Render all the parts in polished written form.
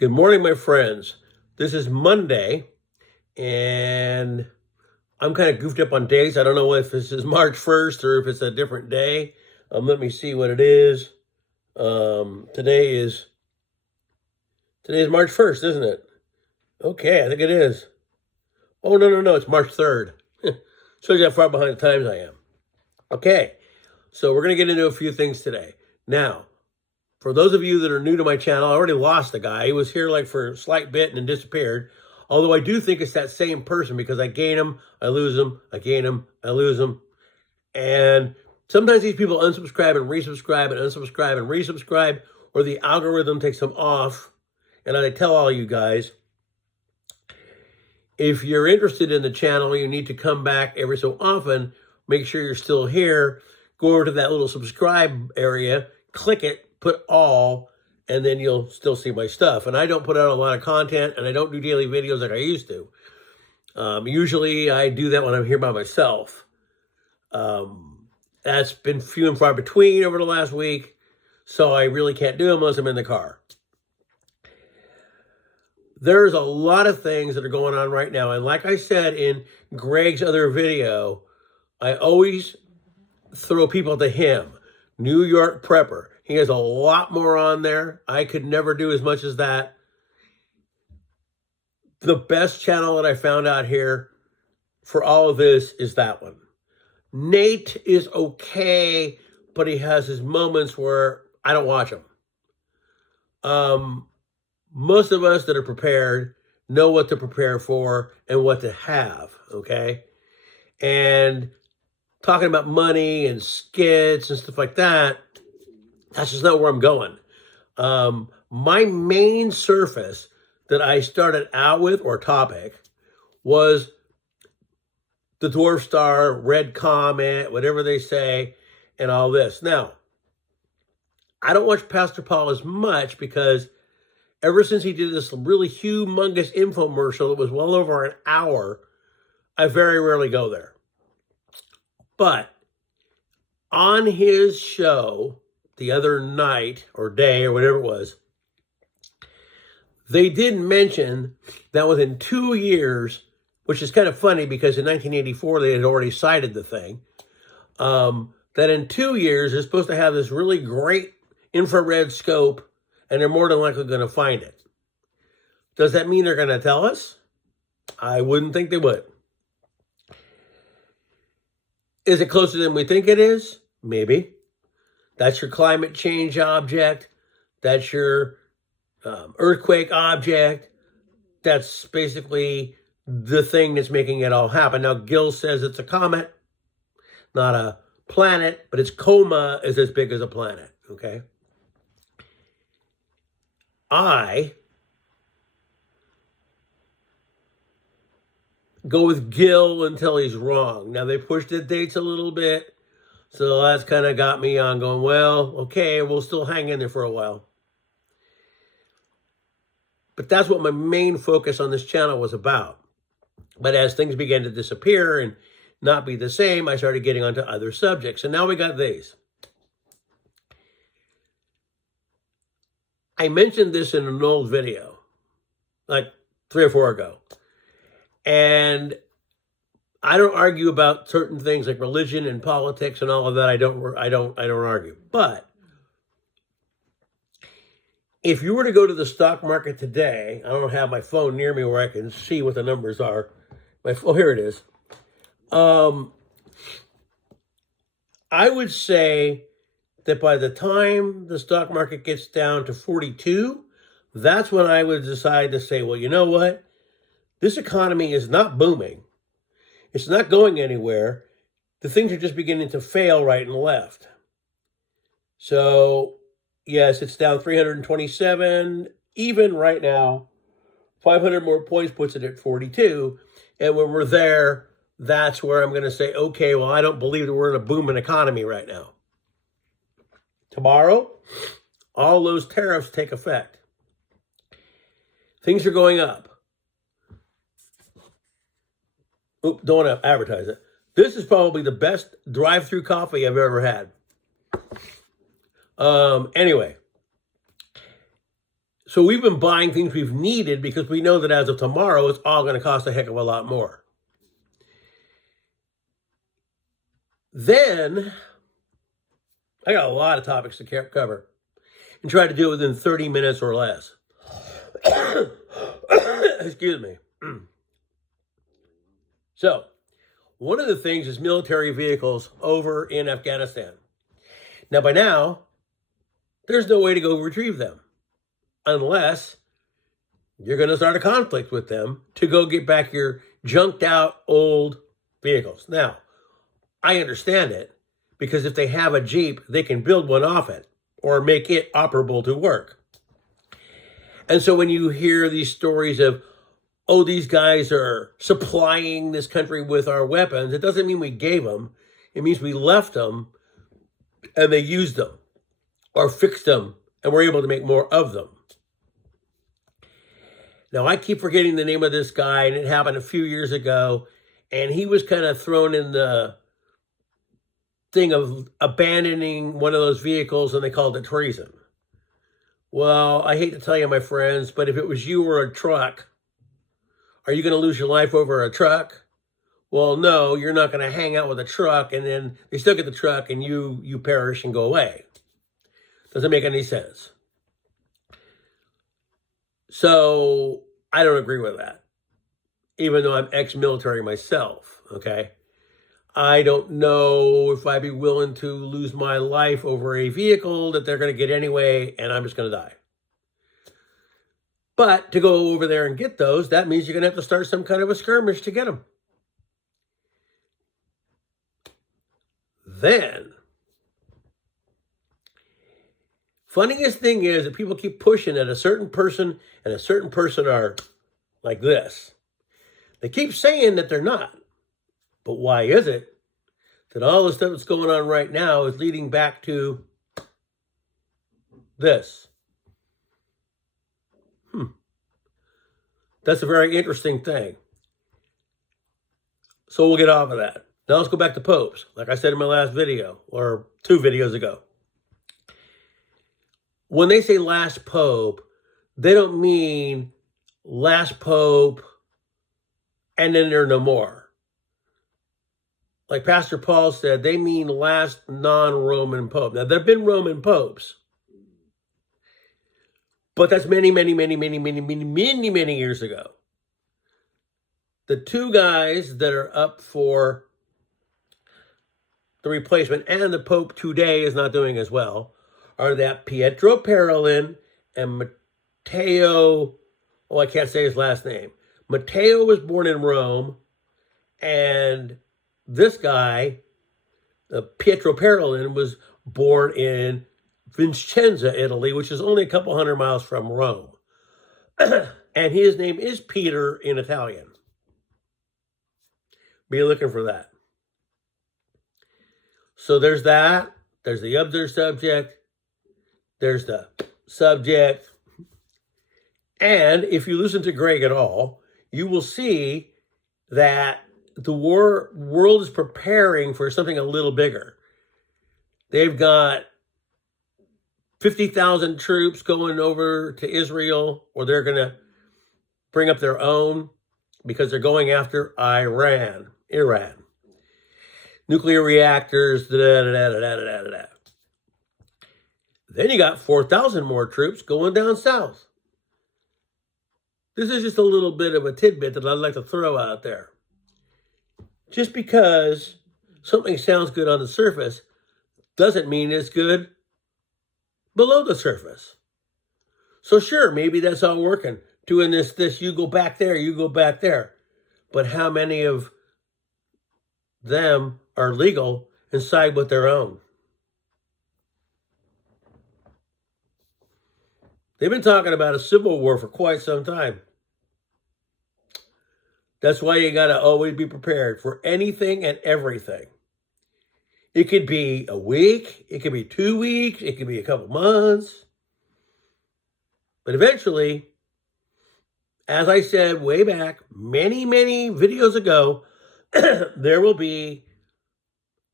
Good morning, my friends. This is Monday, and I'm kind of goofed up on dates. I don't know if this is March 1st or if it's a different day. Let me see what it is. Today is March 1st, isn't it? Okay, I think it is. Oh, no, it's March 3rd. Shows you how far behind the times I am. Okay, so we're going to get into a few things today. Now, for those of you that are new to my channel, I already lost the guy. He was here like for a slight bit and then disappeared. Although I do think it's that same person because I gain him, I lose him, I gain him, I lose him. And sometimes these people unsubscribe and resubscribe and unsubscribe and resubscribe, or the algorithm takes them off. And I tell all you guys, if you're interested in the channel, you need to come back every so often. Make sure you're still here. Go over to that little subscribe area, click it, put all, and then you'll still see my stuff. And I don't put out a lot of content, and I don't do daily videos like I used to. Usually I do that when I'm here by myself. That's been few and far between over the last week, so I really can't do them unless I'm in the car. There's a lot of things that are going on right now, and like I said in Greg's other video, I always throw people to him. New York Prepper. He has a lot more on there. I could never do as much as that. The best channel that I found out here for all of this is that one. Nate is okay, but he has his moments where I don't watch him. Most of us that are prepared know what to prepare for and what to have, okay? And talking about money and skits and stuff like that, that's just not where I'm going. My main surface that I started out with, or topic, was the Dwarf Star, Red Comet, whatever they say, and all this. Now, I don't watch Pastor Paul as much because ever since he did this really humongous infomercial that was well over an hour, I very rarely go there. But on his show the other night or day or whatever it was, they did mention that within 2 years, which is kind of funny because in 1984 they had already cited the thing, that in 2 years they're supposed to have this really great infrared scope and they're more than likely going to find it. Does that mean they're going to tell us? I wouldn't think they would. Is it closer than we think it is? Maybe. That's your climate change object. That's your earthquake object. That's basically the thing that's making it all happen. Now, Gil says it's a comet, not a planet, but its coma is as big as a planet, okay? I go with Gil until he's wrong. Now, they pushed the dates a little bit, so that's kind of got me on going, well, okay, we'll still hang in there for a while. But that's what my main focus on this channel was about. But as things began to disappear and not be the same, I started getting onto other subjects. And now we got these. I mentioned this in an old video, like 3 or 4 ago. And I don't argue about certain things like religion and politics and all of that. I don't argue. But if you were to go to the stock market today, I don't have my phone near me where I can see what the numbers are. Oh, here it is. I would say that by the time the stock market gets down to 42, that's when I would decide to say, well, you know what? This economy is not booming. It's not going anywhere. The things are just beginning to fail right and left. So, yes, it's down 327. Even right now, 500 more points puts it at 42. And when we're there, that's where I'm going to say, okay, well, I don't believe that we're in a booming economy right now. Tomorrow, all those tariffs take effect. Things are going up. Oop, don't want to advertise it. This is probably the best drive-through coffee I've ever had. Anyway, So we've been buying things we've needed because we know that as of tomorrow, it's all going to cost a heck of a lot more. Then I got a lot of topics to cover and try to do it within 30 minutes or less. Excuse me. So, one of the things is military vehicles over in Afghanistan. Now, by now, there's no way to go retrieve them unless you're going to start a conflict with them to go get back your junked out old vehicles. Now, I understand it because if they have a Jeep, they can build one off it or make it operable to work. And so when you hear these stories of, oh, these guys are supplying this country with our weapons, it doesn't mean we gave them. It means we left them and they used them or fixed them and we're able to make more of them. Now, I keep forgetting the name of this guy, and it happened a few years ago, and he was kind of thrown in the thing of abandoning one of those vehicles, and they called it treason. Well, I hate to tell you, my friends, but if it was you or a truck, are you going to lose your life over a truck? Well, no, you're not going to hang out with a truck, and then they still get the truck, and you perish and go away. Doesn't make any sense. So I don't agree with that, even though I'm ex-military myself, okay? I don't know if I'd be willing to lose my life over a vehicle that they're going to get anyway, and I'm just going to die. But to go over there and get those, that means you're going to have to start some kind of a skirmish to get them. Then, funniest thing is that people keep pushing that a certain person and a certain person are like this. They keep saying that they're not. But why is it that all the stuff that's going on right now is leading back to this? That's a very interesting thing. So we'll get off of that. Now let's go back to popes. Like I said in my last video, or 2 videos ago. When they say last pope, they don't mean last pope and then there are no more. Like Pastor Paul said, they mean last non-Roman pope. Now, there have been Roman popes, but that's many years ago. The 2 guys that are up for the replacement, and the Pope today is not doing as well, are that Pietro Parolin and Matteo, I can't say his last name. Matteo was born in Rome, and this guy, Pietro Parolin, was born in Vicenza, Italy, which is only a couple hundred miles from Rome. And his name is Peter in Italian. Be looking for that. So there's that. There's the other subject. There's the subject. And if you listen to Greg at all, you will see that the world is preparing for something a little bigger. They've got 50,000 troops going over to Israel, or they're going to bring up their own because they're going after Iran. Nuclear reactors, Then you got 4,000 more troops going down south. This is just a little bit of a tidbit that I'd like to throw out there. Just because something sounds good on the surface doesn't mean it's good below the surface. So sure, maybe that's all working. Doing this, you go back there, you go back there. But how many of them are legal and side with their own? They've been talking about a civil war for quite some time. That's why you got to always be prepared for anything and everything. It could be a week, it could be 2 weeks, it could be a couple months. But eventually, as I said way back, many videos ago, there will be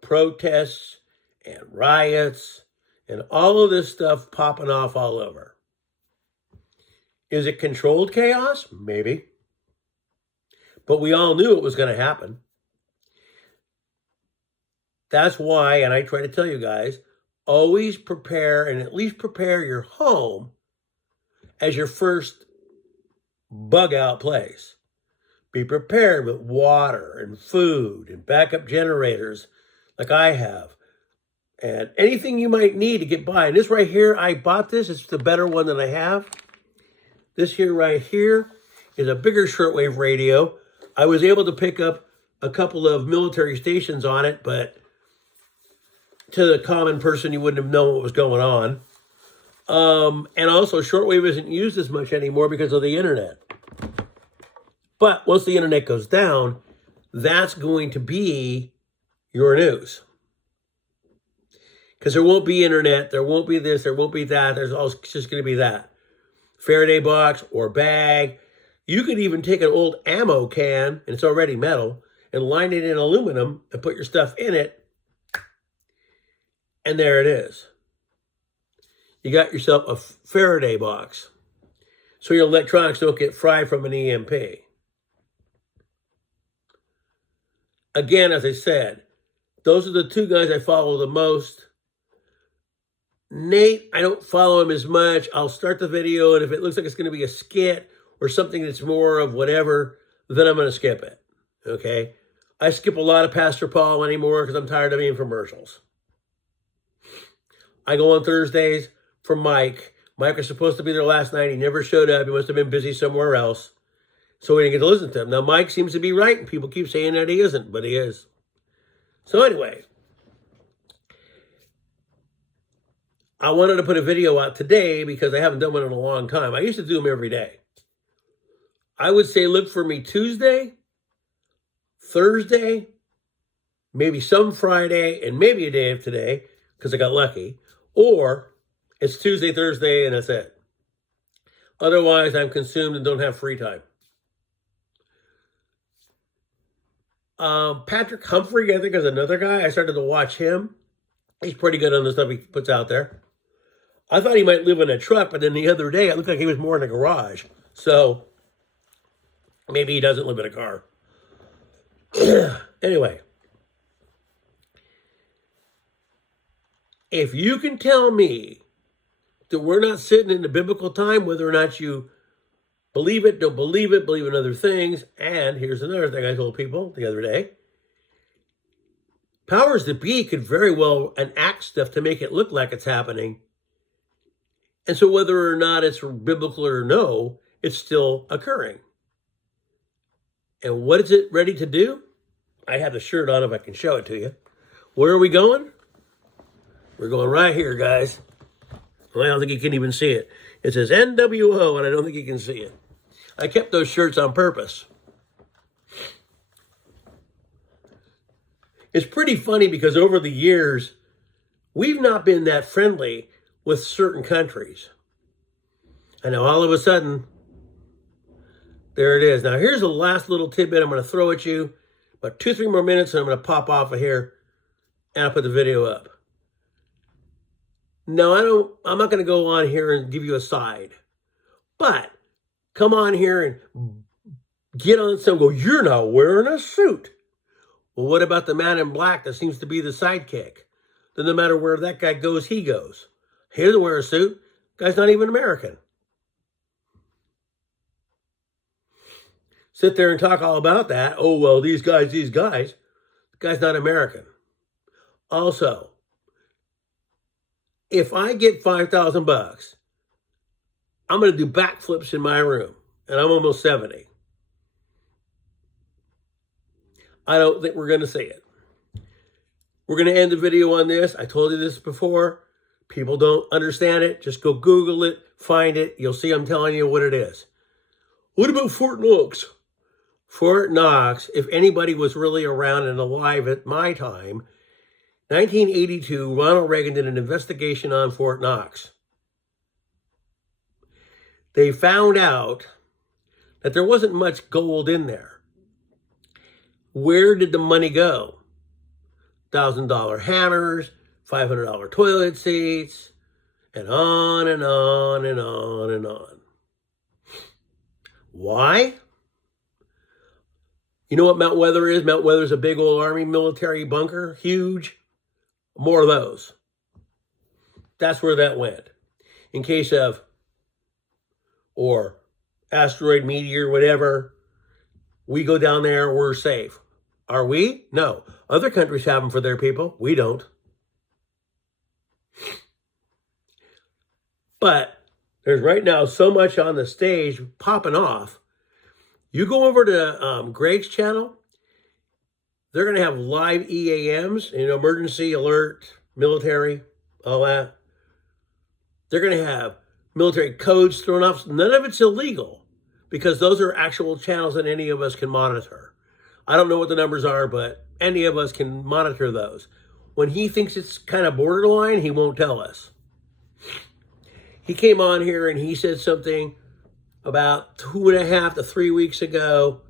protests and riots and all of this stuff popping off all over. Is it controlled chaos? Maybe. But we all knew it was going to happen. That's why, and I try to tell you guys, always prepare and at least prepare your home as your first bug out place. Be prepared with water and food and backup generators like I have. And anything you might need to get by. And this right here, I bought this. It's the better one that I have. This here right here is a bigger shortwave radio. I was able to pick up a couple of military stations on it, but to the common person, you wouldn't have known what was going on. And also, shortwave isn't used as much anymore because of the internet. But once the internet goes down, that's going to be your news. Because there won't be internet, there won't be this, there won't be that, there's just going to be that. Faraday box or bag. You could even take an old ammo can, and it's already metal, and line it in aluminum and put your stuff in it. And there it is. You got yourself a Faraday box. So your electronics don't get fried from an EMP. Again, as I said, those are the two guys I follow the most. Nate, I don't follow him as much. I'll start the video, and if it looks like it's going to be a skit or something that's more of whatever, then I'm going to skip it. Okay? I skip a lot of Pastor Paul anymore because I'm tired of infomercials. I go on Thursdays for Mike. Mike was supposed to be there last night. He never showed up. He must have been busy somewhere else. So we didn't get to listen to him. Now, Mike seems to be right, and people keep saying that he isn't, but he is. So anyway, I wanted to put a video out today because I haven't done one in a long time. I used to do them every day. I would say look for me Tuesday, Thursday, maybe some Friday, and maybe a day of today because I got lucky. Or it's Tuesday, Thursday, and that's it. Otherwise, I'm consumed and don't have free time. Patrick Humphrey, I think, is another guy. I started to watch him. He's pretty good on the stuff he puts out there. I thought he might live in a truck, but then the other day, it looked like he was more in a garage. So maybe he doesn't live in a car. Anyway, if you can tell me that we're not sitting in the biblical time, whether or not you believe it, don't believe it, believe in other things, and here's another thing I told people the other day. Powers that be could very well enact stuff to make it look like it's happening. And so whether or not it's biblical or no, it's still occurring. And what is it ready to do? I have the shirt on if I can show it to you. Where are we going? We're going right here, guys. Well, I don't think you can even see it. It says NWO, and I don't think you can see it. I kept those shirts on purpose. It's pretty funny because over the years, we've not been that friendly with certain countries. And now all of a sudden, there it is. Now here's the last little tidbit I'm going to throw at you. About 2-3 more minutes and I'm going to pop off of here and I'll put the video up. No, I'm not going to go on here and give you a side. But come on here and get on some go, you're not wearing a suit. Well, what about the man in black that seems to be the sidekick? Then no matter where that guy goes, he goes. He doesn't wear a suit. Guy's not even American. Sit there and talk all about that. Oh, well, these guys. The guy's not American. Also, if I get $5,000, I'm going to do backflips in my room. And I'm almost 70. I don't think we're going to see it. We're going to end the video on this. I told you this before. People don't understand it. Just go Google it, find it. You'll see I'm telling you what it is. What about Fort Knox? Fort Knox, if anybody was really around and alive at my time, 1982, Ronald Reagan did an investigation on Fort Knox. They found out that there wasn't much gold in there. Where did the money go? $1,000 hammers, $500 toilet seats, and on and on and on and on. Why? You know what Mount Weather is? Mount Weather is a big old Army military bunker, huge. More of those. That's where that went. In case of, or asteroid, meteor, whatever, we go down there, we're safe. Are we? No. Other countries have them for their people. We don't. But there's right now so much on the stage popping off. You go over to Greg's channel, they're going to have live EAMs, emergency alert, military, all that. They're going to have military codes thrown off. None of it's illegal because those are actual channels that any of us can monitor. I don't know what the numbers are, but any of us can monitor those. When he thinks it's kind of borderline, he won't tell us. He came on here and he said something about 2.5 to 3 weeks ago.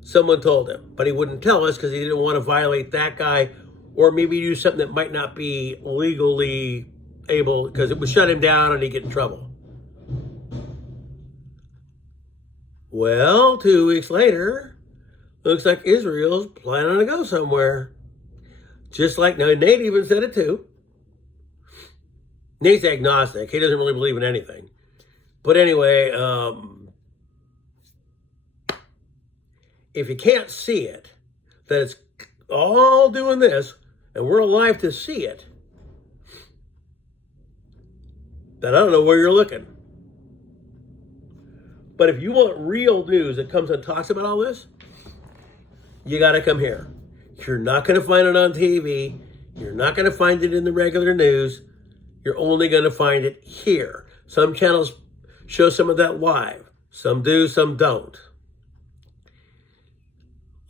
Someone told him, but he wouldn't tell us because he didn't want to violate that guy or maybe do something that might not be legally able because it would shut him down and he'd get in trouble. Well, 2 weeks later, looks like Israel's planning to go somewhere. Just like, now Nate even said it too. Nate's agnostic. He doesn't really believe in anything. But anyway, if you can't see it, that it's all doing this, and we're alive to see it, then I don't know where you're looking. But if you want real news that comes and talks about all this, you got to come here. You're not going to find it on TV. You're not going to find it in the regular news. You're only going to find it here. Some channels show some of that live. Some do, some don't.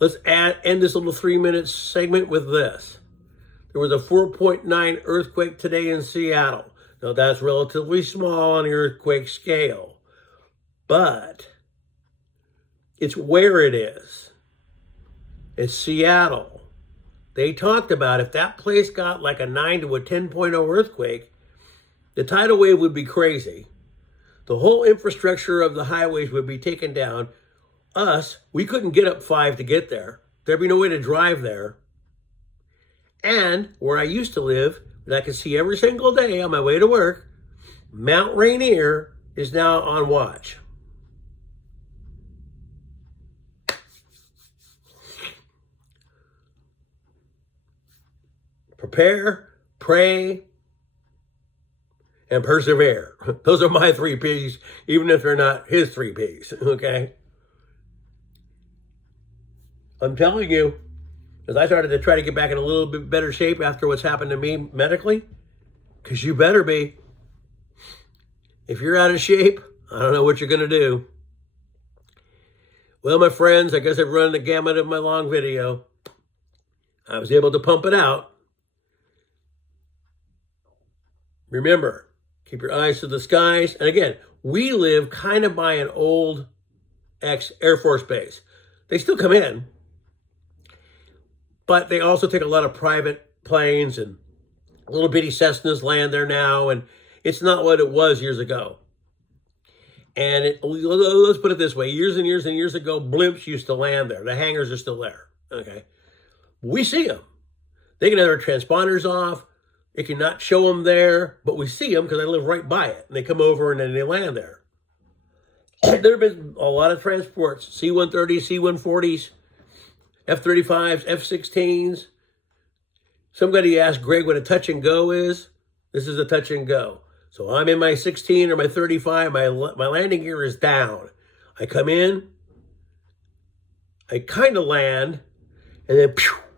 Let's end this little 3-minute segment with this. There was a 4.9 earthquake today in Seattle. Now that's relatively small on the earthquake scale, but it's where it is. It's Seattle. They talked about if that place got like a 9 to a 10.0 earthquake, the tidal wave would be crazy. The whole infrastructure of the highways would be taken down. We couldn't get up 5 to get there. There'd be no way to drive there. And where I used to live, that I could see every single day on my way to work, Mount Rainier is now on watch. Prepare, pray, and persevere. Those are my 3 P's, even if they're not his 3 P's, okay? I'm telling you, as I started to try to get back in a little bit better shape after what's happened to me medically, because you better be. If you're out of shape, I don't know what you're going to do. Well, my friends, I guess I've run the gamut of my long video. I was able to pump it out. Remember, keep your eyes to the skies. And again, we live kind of by an old ex-Air Force base. They still come in, but they also take a lot of private planes and little bitty Cessnas land there now, and it's not what it was years ago. And let's put it this way, years and years and years ago, blimps used to land there. The hangars are still there, okay? We see them. They can have their transponders off. They cannot show them there, but we see them because I live right by it. And they come over and then they land there. There have been a lot of transports, C-130s, C-140s, F-35s, F-16s. Somebody asked Greg what a touch and go is. This is a touch and go. So I'm in my 16 or my 35. My landing gear is down. I come in. I kind of land. And then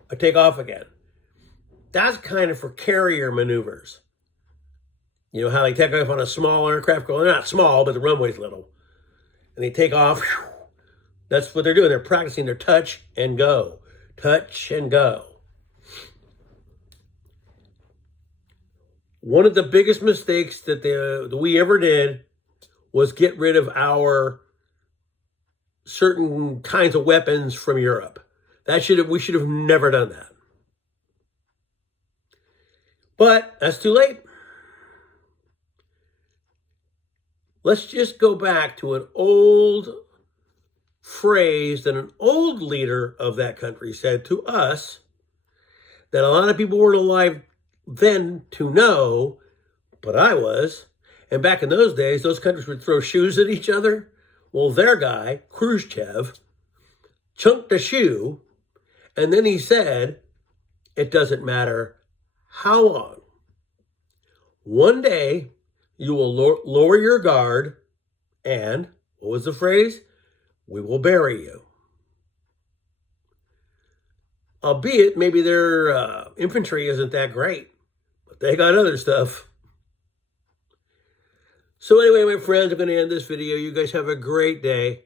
I take off again. That's kind of for carrier maneuvers. You know how they take off on a small aircraft? Well, they're not small, but the runway's little. And they take off. That's what they're doing. They're practicing their touch and go. Touch and go. One of the biggest mistakes that we ever did was get rid of our certain kinds of weapons from Europe. We should have never done that. But that's too late. Let's just go back to an old phrase that an old leader of that country said to us that a lot of people weren't alive then to know, but I was. And back in those days, those countries would throw shoes at each other. Well, their guy, Khrushchev, chunked a shoe, and then he said, it doesn't matter how long. One day, you will lower your guard, and, what was the phrase? We will bury you. Albeit, maybe their infantry isn't that great, but they got other stuff. So anyway, my friends, I'm going to end this video. You guys have a great day.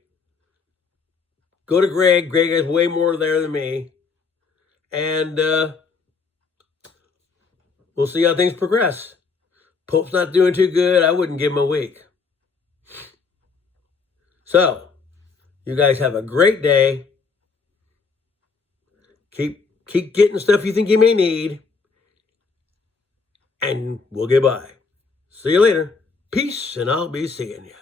Go to Greg. Greg has way more there than me. And we'll see how things progress. Pope's not doing too good. I wouldn't give him a week. So, you guys have a great day. Keep getting stuff you think you may need. And we'll get by. See you later. Peace, and I'll be seeing you.